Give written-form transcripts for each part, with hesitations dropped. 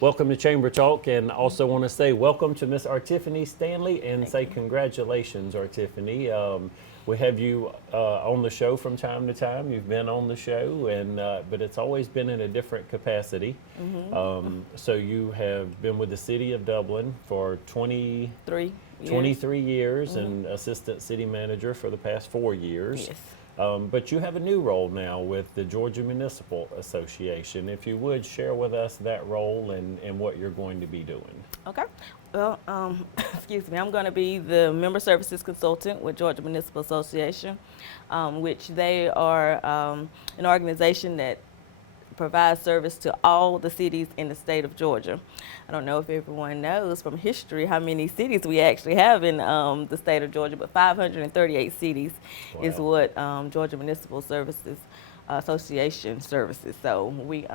Welcome to Chamber Talk, and also want to say welcome to Miss Artiffany Stanley and say congratulations, Artiffany. We have you on the show from time to time. You've been on the show, and but it's always been in a different capacity. So you have been with the City of Dublin for 23 years and Assistant City Manager for the past 4 years. Yes. But you have a new role now with the Georgia Municipal Association. If you would share with us that role and what you're going to be doing. Okay. Well, excuse me, I'm going to be the Member Services Consultant with Georgia Municipal Association, which they are an organization that provides service to all the cities in the state of Georgia. I don't know if everyone knows from history how many cities we actually have in the state of Georgia, but 538 cities is what Georgia Municipal Services Association services. So we,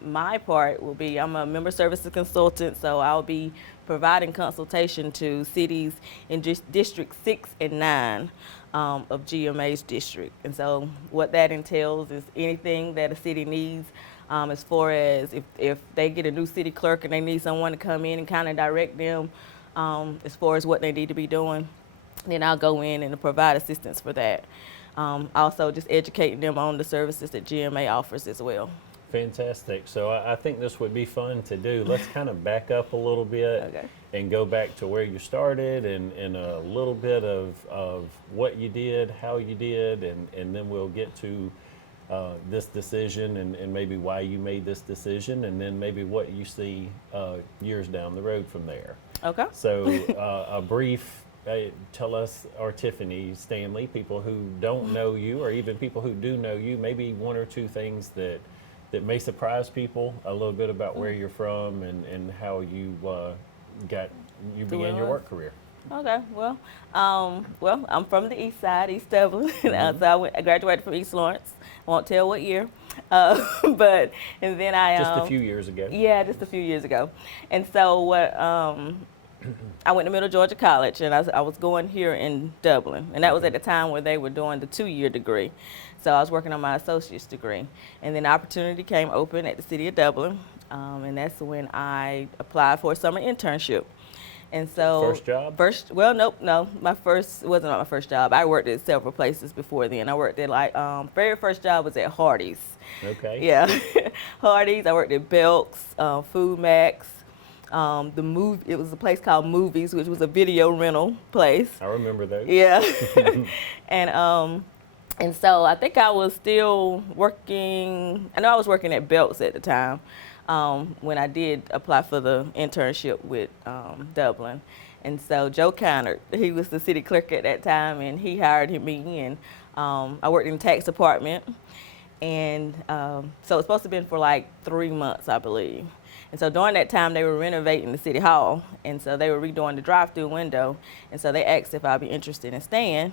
my part will be, I'm a member services consultant, so I'll be providing consultation to cities in District 6 and 9 of GMA's district. And so what that entails is anything that a city needs as far as if they get a new city clerk and they need someone to come in and kind of direct them as far as what they need to be doing, then I'll go in and provide assistance for that. Also just educating them on the services that GMA offers as well. Fantastic. So I think this would be fun to do. Let's kind of back up a little bit and go back to where you started and a little bit of what you did, how you did, and then we'll get to this decision and maybe why you made this decision, and then maybe what you see years down the road from there. Okay. So a brief, tell us, Artiffany Stanley, people who don't know you or even people who do know you, maybe one or two things that may surprise people, a little bit about where you're from and how you began your work career. Okay, well, I'm from the East Side, East Dublin. So I graduated from East Lawrence. I won't tell what year, and then I just a few years ago. Yeah, just a few years ago. And so what? I went to Middle Georgia College, and I was going here in Dublin, and that was at the time where they were doing the 2-year degree. So I was working on my associate's degree, and then the opportunity came open at the City of Dublin, and that's when I applied for a summer internship. And so first job? No, my first wasn't my first job. I worked at several places before then. I worked at very first job was at Hardee's. Okay. Yeah, Hardee's. I worked at Belk's, Food Max. It was a place called Movies, which was a video rental place. I remember those. Yeah. And so I think I was still working. I know I was working at Belk's at the time when I did apply for the internship with Dublin. And so Joe Connor, he was the city clerk at that time, and he hired me in. I worked in the tax department, and so it was supposed to have been for like 3 months, I believe. And so during that time, they were renovating the city hall, and so they were redoing the drive-through window, and so they asked if I'd be interested in staying,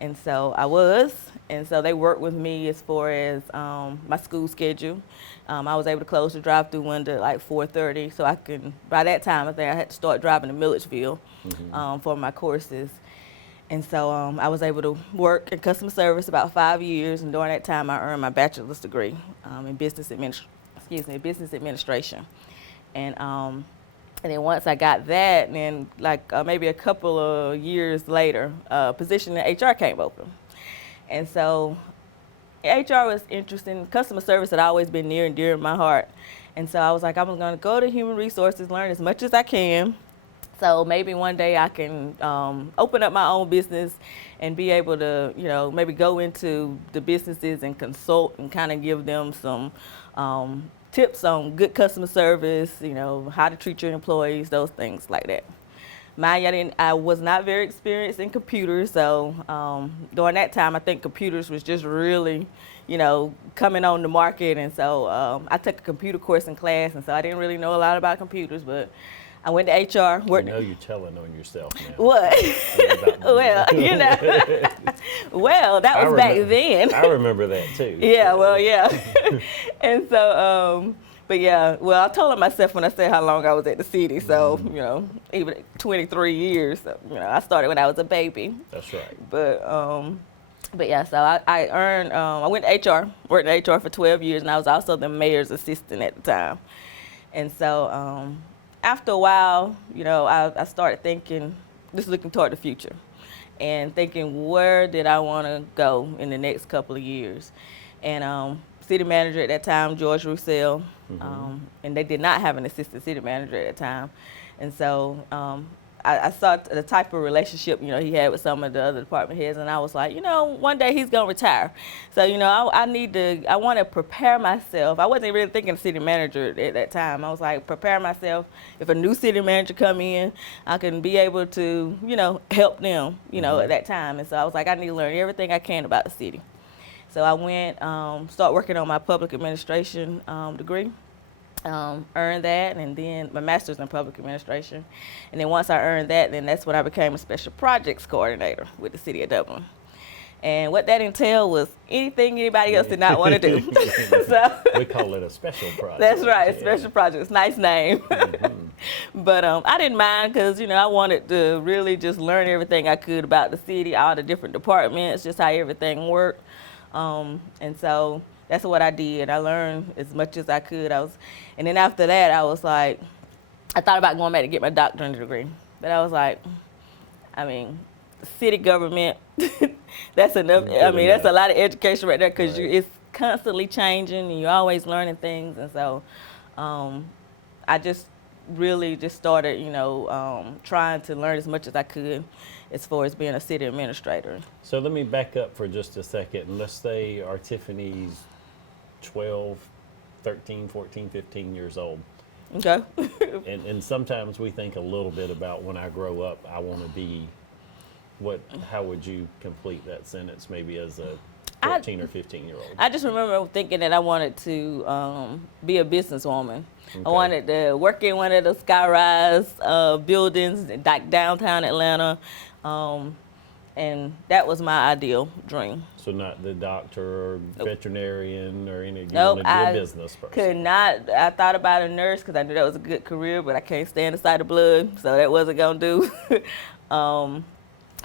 and so I was, and so they worked with me as far as my school schedule. I was able to close the drive-through window at like 4:30, so I could, by that time, I think I had to start driving to Milledgeville for my courses. And so I was able to work in customer service about 5 years, and during that time, I earned my bachelor's degree in business administration. And then once I got that, then maybe a couple of years later, a position in HR came open. And so HR was interesting. Customer service had always been near and dear to my heart. And so I was like, I'm going to go to human resources, learn as much as I can. So maybe one day I can open up my own business and be able to, maybe go into the businesses and consult and kind of give them some tips on good customer service, how to treat your employees, those things like that. I was not very experienced in computers, so during that time, I think computers was just really, coming on the market, and so I took a computer course in class, and so I didn't really know a lot about computers, but I went to HR. I know you're telling on yourself now. What? Well, well, that was back then. I remember that too. Yeah, so. Well, yeah. And so, but yeah, well, I told myself when I said how long I was at the city, so, even 23 years, so, I started when I was a baby. That's right. But yeah, so I went to HR, worked in HR for 12 years, and I was also the mayor's assistant at the time. And so after a while, I started thinking, just looking toward the future and thinking, where did I want to go in the next couple of years? And city manager at that time, George Roussel, and they did not have an assistant city manager at that time. And so I saw the type of relationship, he had with some of the other department heads, and I was like, one day he's gonna retire. So, I want to prepare myself. I wasn't really thinking of city manager at that time. I was like, prepare myself. If a new city manager come in, I can be able to, help them, at that time. And so I was like, I need to learn everything I can about the city. So I went, start working on my public administration degree. Earned that, and then my master's in public administration. And then once I earned that, then that's when I became a special projects coordinator with the city of Dublin. And what that entailed was anything anybody else did not want to do. So, we call it a special project. That's right, special projects, nice name. But I didn't mind because, I wanted to really just learn everything I could about the city, all the different departments, just how everything worked. And so that's what I did. I learned as much as I could. And then after that, I was like, I thought about going back to get my doctorate degree. But I was like, city government, that's enough. That's a lot of education right there because it's constantly changing and you're always learning things. And so I just really just started, trying to learn as much as I could as far as being a city administrator. So let me back up for just a second and let's say Artiffany's 12, 13, 14, 15 years old. Okay. and sometimes we think a little bit about when I grow up, I want to be how would you complete that sentence maybe as a 14 or 15-year-old? I just remember thinking that I wanted to be a businesswoman. Okay. I wanted to work in one of the sky-rise buildings like downtown Atlanta. And that was my ideal dream. So not the doctor or veterinarian or any, you nope, want to be a business person? Could not. I thought about a nurse because I knew that was a good career, but I can't stand the sight of blood, so that wasn't going to do.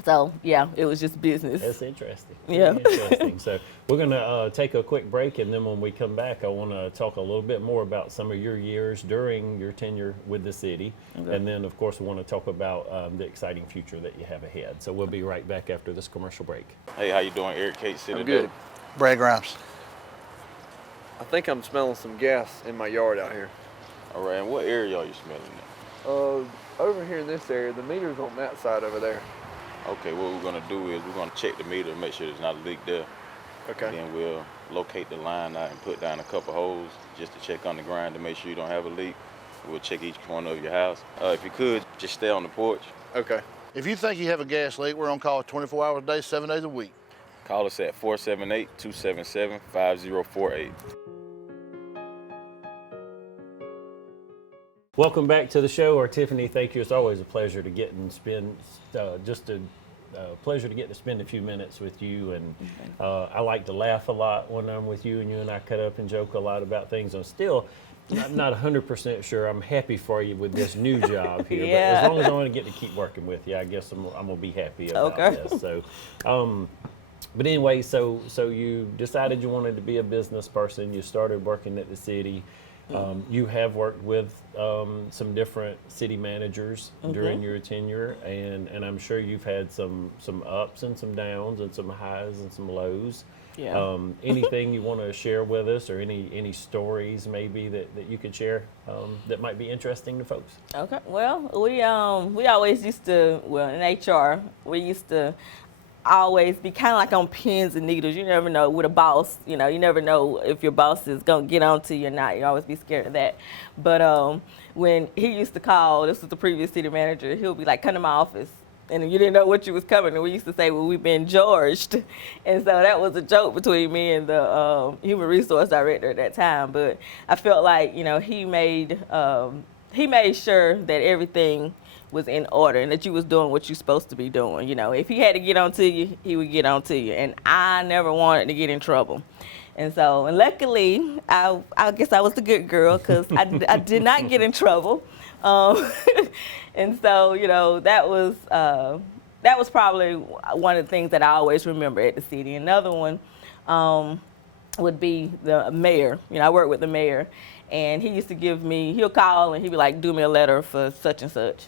So, yeah, it was just business. That's interesting. Yeah. Interesting. So we're going to take a quick break, and then when we come back, I want to talk a little bit more about some of your years during your tenure with the city. Okay. And then, of course, we want to talk about the exciting future that you have ahead. So we'll be right back after this commercial break. Hey, how you doing? Eric Kate, City I'm good. Brad Grimes. I think I'm smelling some gas in my yard out here. All right, and what area are you smelling at? Over here in this area, the meter's on that side over there. Okay, what we're gonna do is we're gonna check the meter to make sure there's not a leak there. Okay. And then we'll locate the line out and put down a couple holes just to check on the ground to make sure you don't have a leak. We'll check each corner of your house. If you could, just stay on the porch. Okay. If you think you have a gas leak, we're on call 24 hours a day, 7 days a week. Call us at 478-277-5048. Welcome back to the show, Artiffany. Thank you. It's always a pleasure to get and spend pleasure to get to spend a few minutes with you. And I like to laugh a lot when I'm with you, and you and I cut up and joke a lot about things. I'm still not 100% sure I'm happy for you with this new job here. Yeah. But as long as I want to get to keep working with you, I guess I'm going to be happy about this. So, but anyway, so you decided you wanted to be a business person. You started working at the city. You have worked with some different city managers during your tenure, and I'm sure you've had some ups and some downs and some highs and some lows. Yeah. Anything you want to share with us, or any stories maybe that you could share that might be interesting to folks? Okay. Well, we always used to, in HR, we used to always be kind of like on pins and needles. You never know with a boss, you never know if your boss is going to get on to you or not. You always be scared of that. But when he used to call, this was the previous city manager, he'll be like, come to my office. And you didn't know what you was coming. And we used to say, well, we've been Georged. And so that was a joke between me and the human resource director at that time. But I felt like, he made sure that everything was in order and that you was doing what you're supposed to be doing. If he had to get on to you, he would get on to you. And I never wanted to get in trouble. And luckily, I guess I was the good girl because I did not get in trouble. And so, that was probably one of the things that I always remember at the city. Another one would be the mayor. I work with the mayor. And he used to he'll call and he'd be like, do me a letter for such and such.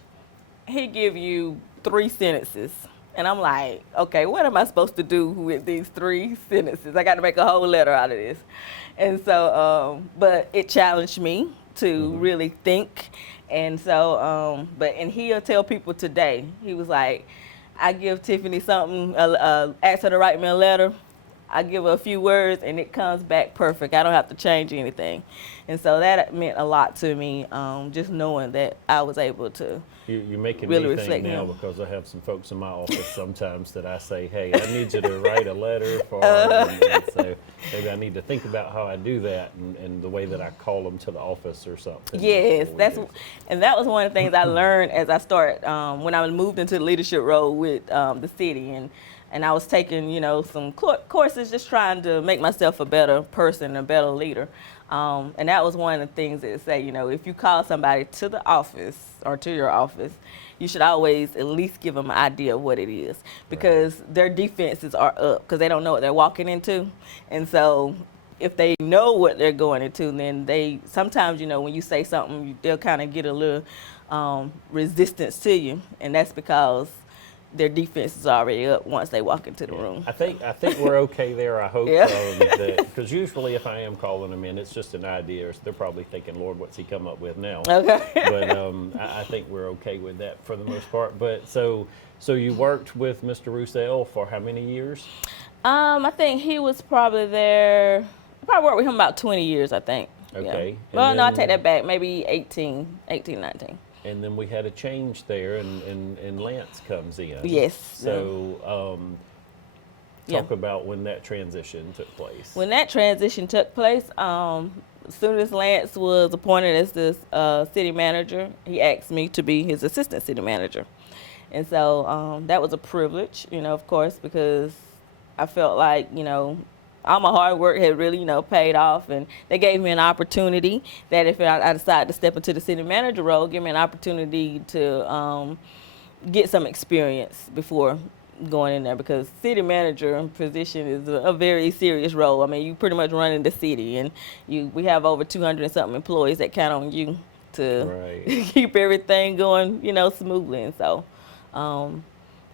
He'd give you 3 sentences. And I'm like, okay, what am I supposed to do with these 3 sentences? I got to make a whole letter out of this. And so, but it challenged me to really think. And so, and he'll tell people today, he was like, I give Tiffany something, ask her to write me a letter. I give her a few words and it comes back perfect. I don't have to change anything. And so that meant a lot to me, just knowing that I was able to You're making really me think reflect now him. because I have some folks in my office sometimes that I say, hey, I need you to write a letter for and so maybe I need to think about how I do that and the way that I call them to the office or something. Yes, before we do. that was one of the things I learned as I started when I moved into the leadership role with the city, and I was taking some courses just trying to make myself a better person, a better leader, and that was one of the things that say if you call somebody to the office or to your office, you should always at least give them an idea of what it is, because their defenses are up because they don't know what they're walking into, and so if they know what they're going into, then they sometimes, when you say something, they'll kind of get a little resistance to you, and that's because their defense is already up once they walk into the room. I think we're okay there. I hope because usually if I am calling them in, it's just an idea. So they're probably thinking, Lord, what's he come up with now? Okay. But I think we're okay with that for the most part. But so you worked with Mr. Roussel for how many years? I think he was probably there. I probably worked with him about 20 years, I think. Okay. Yeah. Well, no, I take that back. Maybe 18, 19. And then we had a change there, and Lance comes in. Yes. So talk about when that transition took place. When that transition took place, as soon as Lance was appointed as the city manager, he asked me to be his assistant city manager. And so that was a privilege, of course, because I felt like, all my hard work had really, paid off, and they gave me an opportunity that if I decided to step into the city manager role, give me an opportunity to get some experience before going in there, because city manager position is a very serious role. I mean, you pretty much running the city, and we have over 200 and something employees that count on you to keep everything going, smoothly. And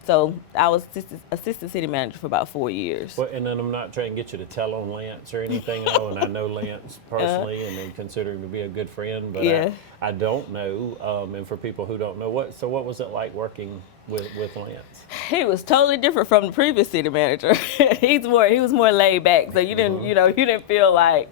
so I was assistant city manager for about 4 years. Well, and then I'm not trying to get you to tell on Lance or anything, and I know Lance personally and then consider him to be a good friend, but I don't know. And for people who don't know, what was it like working with Lance? He was totally different from the previous city manager. He was more laid back, so you didn't you didn't feel like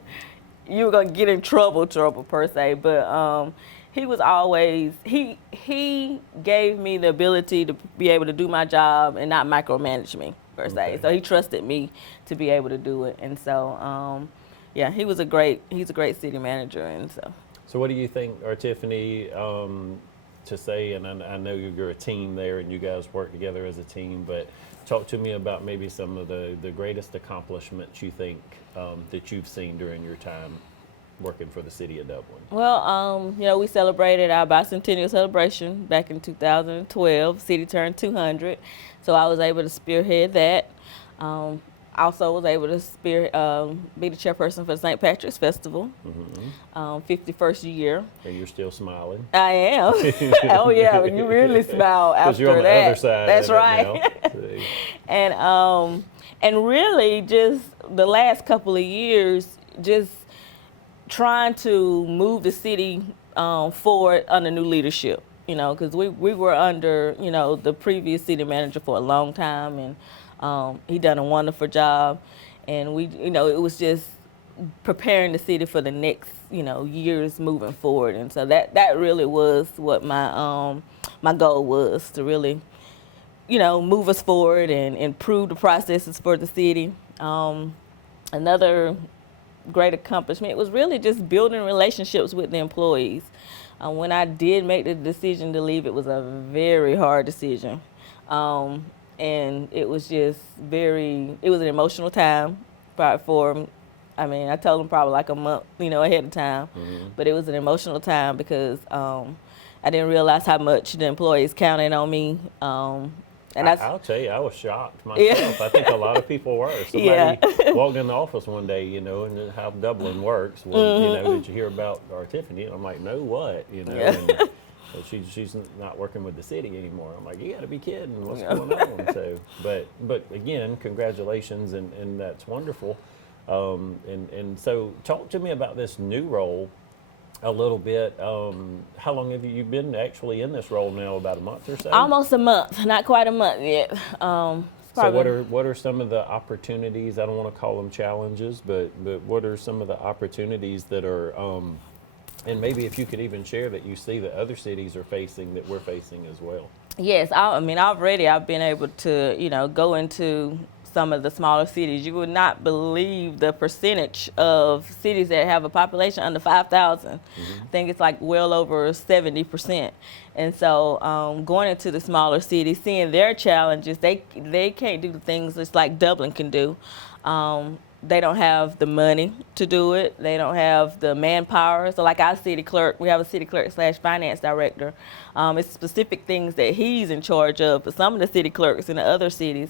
you were gonna get in trouble per se, but. He was always, he gave me the ability to be able to do my job and not micromanage me, per se. Okay. So he trusted me to be able to do it. And so, he's a great city manager. And so. So what do you think, Artiffany, to say, and I know you're a team there and you guys work together as a team, but talk to me about maybe some of the greatest accomplishments you think that you've seen during your time working for the city of Dublin. Well, we celebrated our bicentennial celebration back in 2012. City turned 200, so I was able to spearhead that. Also was able to be the chairperson for the St. Patrick's Festival, 51st year. And you're still smiling. I am. Oh yeah, but you really smile after you're on that. The other side That's of right. And really just the last couple of years, just trying to move the city forward under new leadership, because we were under, the previous city manager for a long time, and he done a wonderful job, and we, it was just preparing the city for the next, years moving forward, and so that really was what my goal was, to really, move us forward and improve the processes for the city. Another great accomplishment was really just building relationships with the employees. When I did make the decision to leave, it was a very hard decision. And it was just it was an emotional time I told them probably like a month, ahead of time. But it was an emotional time because I didn't realize how much the employees counted on me. And that's, I'll tell you, I was shocked myself. I think a lot of people were. Somebody walked in the office one day, you know, and how Dublin works. Well, you know, did you hear about Artiffany? And I'm like, no, what? You know, and she's not working with the city anymore. I'm like, you got to be kidding. What's going on? So, but again, congratulations, and that's wonderful. And so, talk to me about this new role a little bit. How long have you been actually in this role now? About a month or so? almost a month, not quite a month yet. So what are some of the opportunities? I don't want to call them challenges, but what are some of the opportunities that are, and maybe if you could even share that you see that other cities are facing that we're facing as well? Yes, I mean, already I've been able to, you know, go into some of the smaller cities. You would not believe the percentage of cities that have a population under 5,000. I think it's like well over 70%. And so going into the smaller cities, seeing their challenges, they can't do the things just like Dublin can do. They don't have the money to do it. They don't have the manpower. So like our city clerk, we have a city clerk / finance director. It's specific things that he's in charge of. But some of the city clerks in the other cities,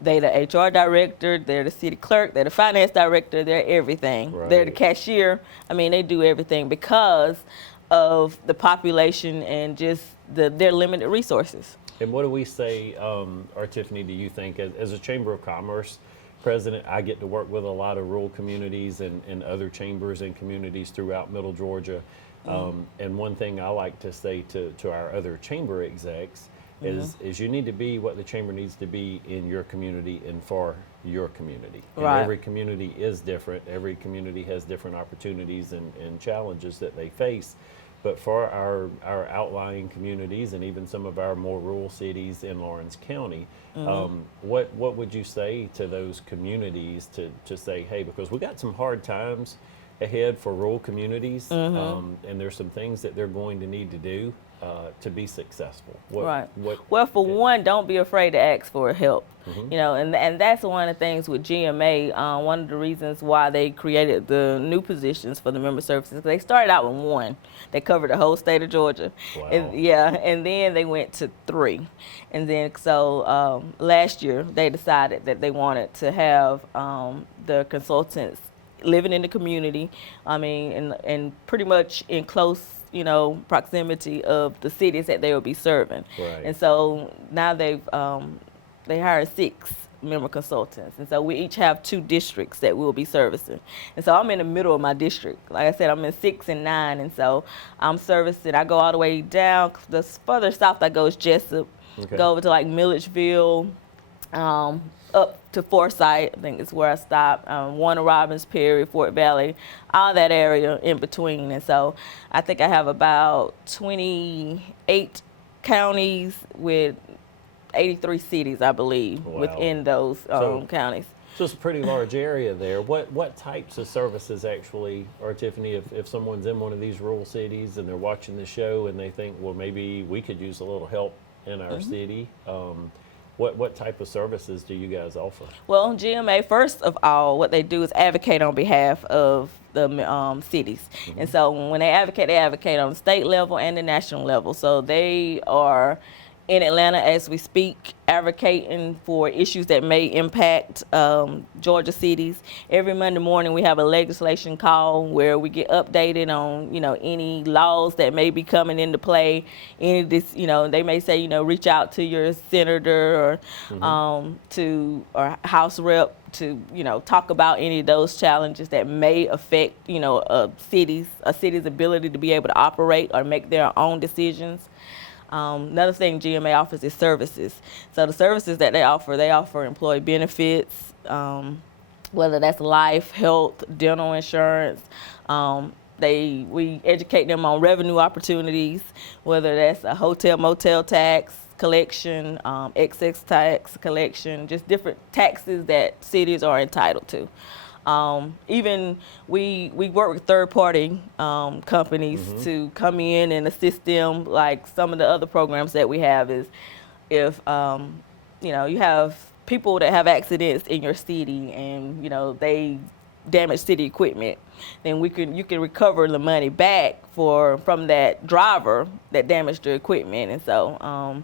they're the HR director, they're the city clerk, they're the finance director, they're everything. Right. They're the cashier. I mean, they do everything because of the population and just their limited resources. And what do we say, Artiffany, do you think, as a Chamber of Commerce president, I get to work with a lot of rural communities and other chambers and communities throughout Middle Georgia. And one thing I like to say to our other chamber execs is you need to be what the chamber needs to be in your community and for your community. And Right. every community is different. Every community has different opportunities and challenges that they face. But for our outlying communities and even some of our more rural cities in Lawrence County, what would you say to those communities to say, hey, because we got some hard times ahead for rural communities, and there's some things that they're going to need to do to be successful. Well, for one, don't be afraid to ask for help. You know, and that's one of the things with GMA. One of the reasons why they created the new positions for the member services. They started out with one. They covered the whole state of Georgia. Wow. And then they went to 3. And then so last year they decided that they wanted to have the consultants living in the community. I mean, and pretty much in close, you know, proximity of the cities that they will be serving. Right. And so now they hired 6 member consultants, and so we each have 2 districts that we'll be servicing. And so I'm in the middle of my district. Like I said, I'm in 6 and 9, and so I'm servicing. I go all the way down. The further south I go is Jessup. Okay. Go over to like Milledgeville, up to Forsyth, I think is where I stop. Warner Robins, Perry, Fort Valley, all that area in between. And so I think I have about 28 counties with 83 cities, I believe, Wow. within those counties. So it's a pretty large area there. What types of services actually, or Tiffany, if someone's in one of these rural cities and they're watching the show and they think, well, maybe we could use a little help in our city, what type of services do you guys offer? Well, GMA, first of all, what they do is advocate on behalf of the cities. And so when they advocate on the state level and the national level. So they are in Atlanta as we speak, advocating for issues that may impact Georgia cities. Every Monday morning we have a legislation call where we get updated on, you know, any laws that may be coming into play. Any of this, you know, they may say, you know, reach out to your senator or or House rep to, you know, talk about any of those challenges that may affect, you know, a city's ability to be able to operate or make their own decisions. Another thing GMA offers is services. So the services that they offer employee benefits, whether that's life, health, dental insurance. We educate them on revenue opportunities, whether that's a hotel, motel tax collection, excess tax collection, just different taxes that cities are entitled to. Even we work with third-party companies to come in and assist them. Like some of the other programs that we have is if you know, you have people that have accidents in your city and, you know, they damage city equipment, then you can recover the money back from that driver that damaged the equipment. And so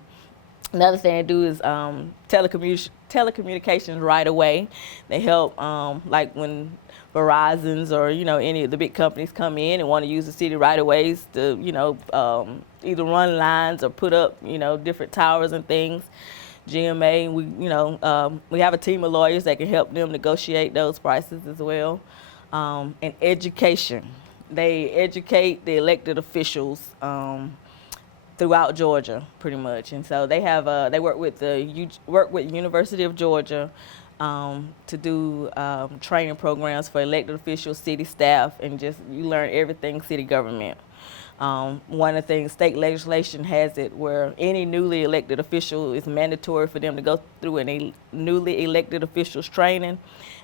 Another thing they do is telecommunications right away. They help, like when Verizon's or, any of the big companies come in and want to use the city right of ways to, either run lines or put up, different towers and things. GMA, we have a team of lawyers that can help them negotiate those prices as well. And education. They educate the elected officials throughout Georgia, pretty much, and so they have they work with University of Georgia to do training programs for elected officials, city staff, and just you learn everything city government. One of the things, state legislation has it where any newly elected official is mandatory for them to go through a newly elected officials training.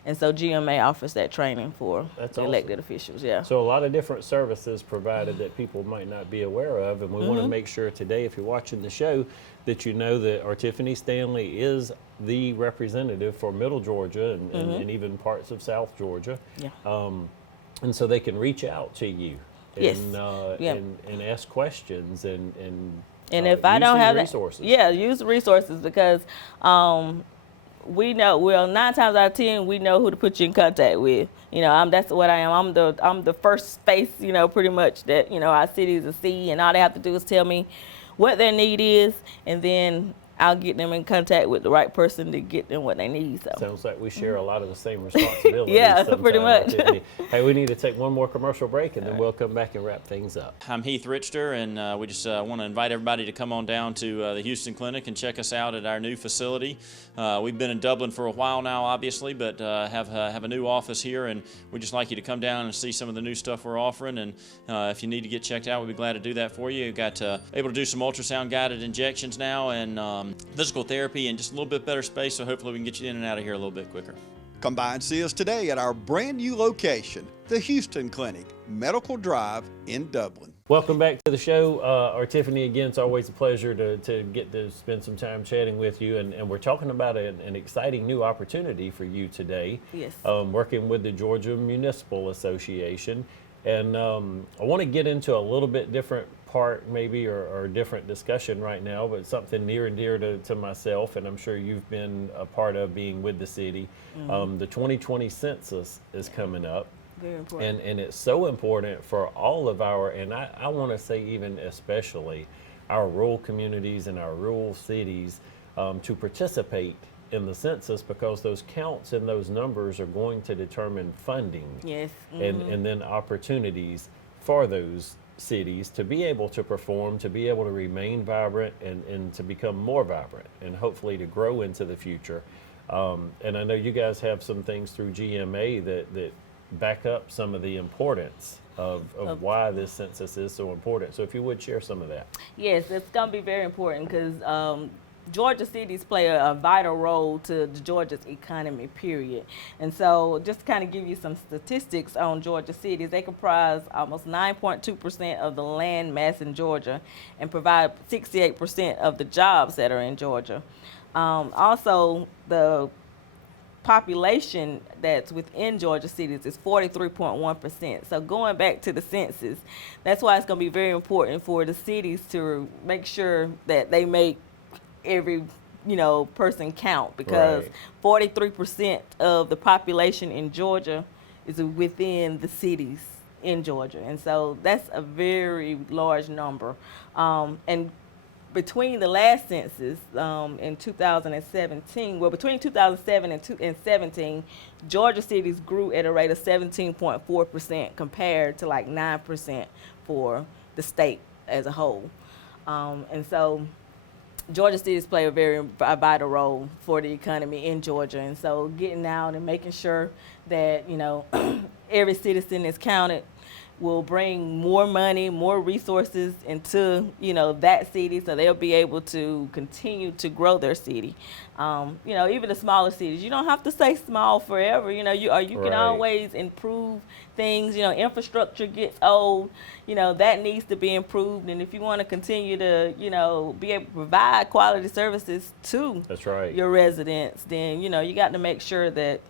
And so GMA offers that training for the elected officials, yeah. So a lot of different services provided that people might not be aware of, and we want to make sure today, if you're watching the show, that you know that Artiffany Stanley is the representative for Middle Georgia and even parts of South Georgia. Yeah. And so they can reach out to you and, and ask questions and if I don't have resources. Use the resources because we know, 9 times out of 10, we know who to put you in contact with. That's what I am. I'm the first face, pretty much that, our cities will see, and all they have to do is tell me what their need is, and then I'll get them in contact with the right person to get them what they need. So sounds like we share a lot of the same responsibilities. Yeah, pretty much. Hey, we need to take one more commercial break, and then we'll come back and wrap things up. I'm Heath Richter, and we just want to invite everybody to come on down to the Houston Clinic and check us out at our new facility. We've been in Dublin for a while now, obviously, but have a new office here, and we'd just like you to come down and see some of the new stuff we're offering. And if you need to get checked out, we'd be glad to do that for you. We've got able to do some ultrasound-guided injections now, and physical therapy, and just a little bit better space, so hopefully we can get you in and out of here a little bit quicker. Come by and see us today at our brand new location, the Houston Clinic, Medical Drive in Dublin. Welcome back to the show. Artiffany, again, it's always a pleasure to get to spend some time chatting with you, and we're talking about an exciting new opportunity for you today. Yes. Working with the Georgia Municipal Association, and I want to get into a little bit different part maybe or different discussion right now, but something near and dear to myself, and I'm sure you've been a part of being with the city. The 2020 census is coming up. Very important. And it's so important for all of our, and I want to say even especially our rural communities and our rural cities to participate in the census, because those counts and those numbers are going to determine funding. Yes. And then opportunities for those cities to be able to perform, to be able to remain vibrant and to become more vibrant and hopefully to grow into the future. And I know you guys have some things through GMA that back up some of the importance of why this census is so important. So if you would share some of that. Yes, it's going to be very important because Georgia cities play a vital role to Georgia's economy, period. And so just to kind of give you some statistics on Georgia cities, they comprise almost 9.2% of the land mass in Georgia and provide 68% of the jobs that are in Georgia. Also, the population that's within Georgia cities is 43.1%. So going back to the census, that's why it's going to be very important for the cities to make sure that they make every person count, because 43% of the population in Georgia is within the cities in Georgia, and so that's a very large number. And between the last census in 2017, between 2007 and 2017, Georgia cities grew at a rate of 17.4% compared to like 9% for the state as a whole. And so Georgia cities play a very vital role for the economy in Georgia. And so getting out and making sure that, every citizen is counted will bring more money, more resources into, that city, so they'll be able to continue to grow their city. Even the smaller cities, you don't have to stay small forever. You can always improve things. Infrastructure gets old. That needs to be improved. And if you want to continue to, be able to provide quality services to your residents, then, you got to make sure that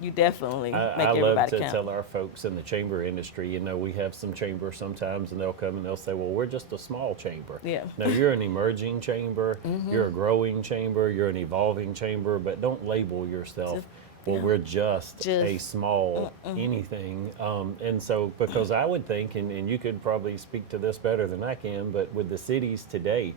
You definitely make I love everybody to count. tell our folks in the chamber industry, you know, we have some chambers sometimes and they'll come and they'll say, well, we're just a small chamber. Yeah. No, you're an emerging chamber, you're a growing chamber, you're an evolving chamber, but don't label yourself, well, we're just a small anything. And so, because I would think, and you could probably speak to this better than I can, but with the cities today,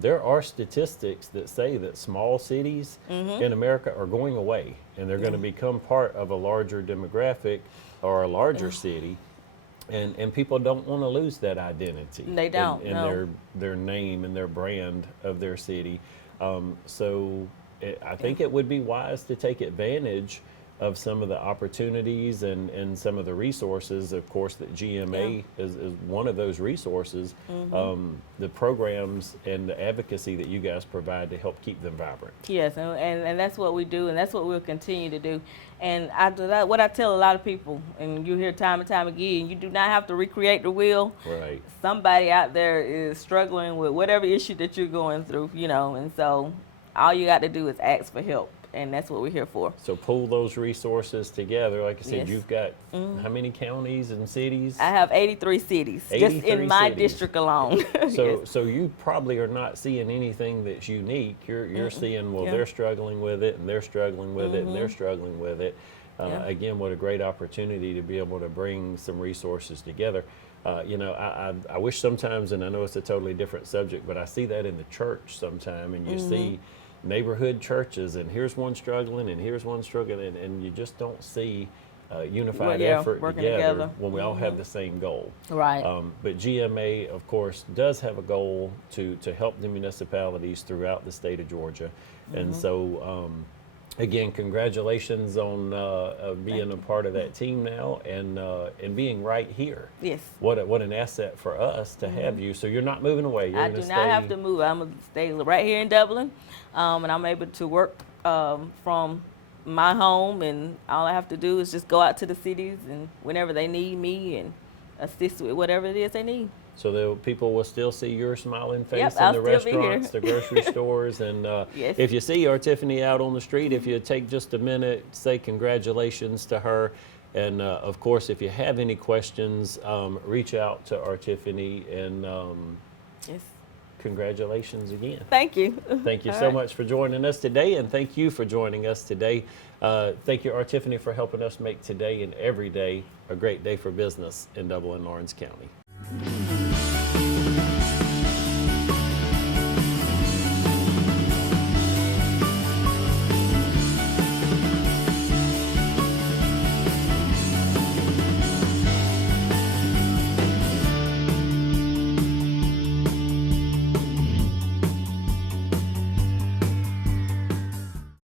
there are statistics that say that small cities in America are going away and they're going to become part of a larger demographic or a larger city. And people don't want to lose that identity. They don't, and no. their name and their brand of their city. I think it would be wise to take advantage of some of the opportunities and some of the resources, of course, that GMA is one of those resources, the programs and the advocacy that you guys provide to help keep them vibrant. Yes, and that's what we do, and that's what we'll continue to do. And what I tell a lot of people, and you hear time and time again, you do not have to recreate the wheel. Right. Somebody out there is struggling with whatever issue that you're going through, you know, and so all you got to do is ask for help. And that's what we're here for. So pull those resources together. Like I said, Yes. you've got how many counties and cities? I have 83 cities, just 83 in my cities. district alone. Yes. So you probably are not seeing anything that's unique. You're seeing, well, Yeah. they're struggling with it, and they're struggling with it, and they're struggling with it. Yeah. Again, what a great opportunity to be able to bring some resources together. You know, I wish sometimes, and I know it's a totally different subject, but I see that in the church sometime, and you see neighborhood churches, and here's one struggling, and here's one struggling, and you just don't see unified effort working together together. when we all have the same goal. Right. But GMA, of course, does have a goal to help the municipalities throughout the state of Georgia. And so, again, congratulations on being a part of that team now and being right here. Yes. What an asset for us to have you. So you're not moving away. You're I gonna do not have to move. I'm going to stay right here in Dublin, and I'm able to work from my home, and all I have to do is just go out to the cities and whenever they need me and assist with whatever it is they need. So the people will still see your smiling face I'll in the still be here. restaurants, the grocery stores, and Yes. if you see Artiffany out on the street, if you take just a minute, say congratulations to her. And of course, if you have any questions, reach out to Artiffany, and Yes. congratulations again. Thank you. Thank you All so right. much for joining us today, and thank you for joining us today. Thank you, Artiffany, for helping us make today and every day a great day for business in Dublin, Lawrence County.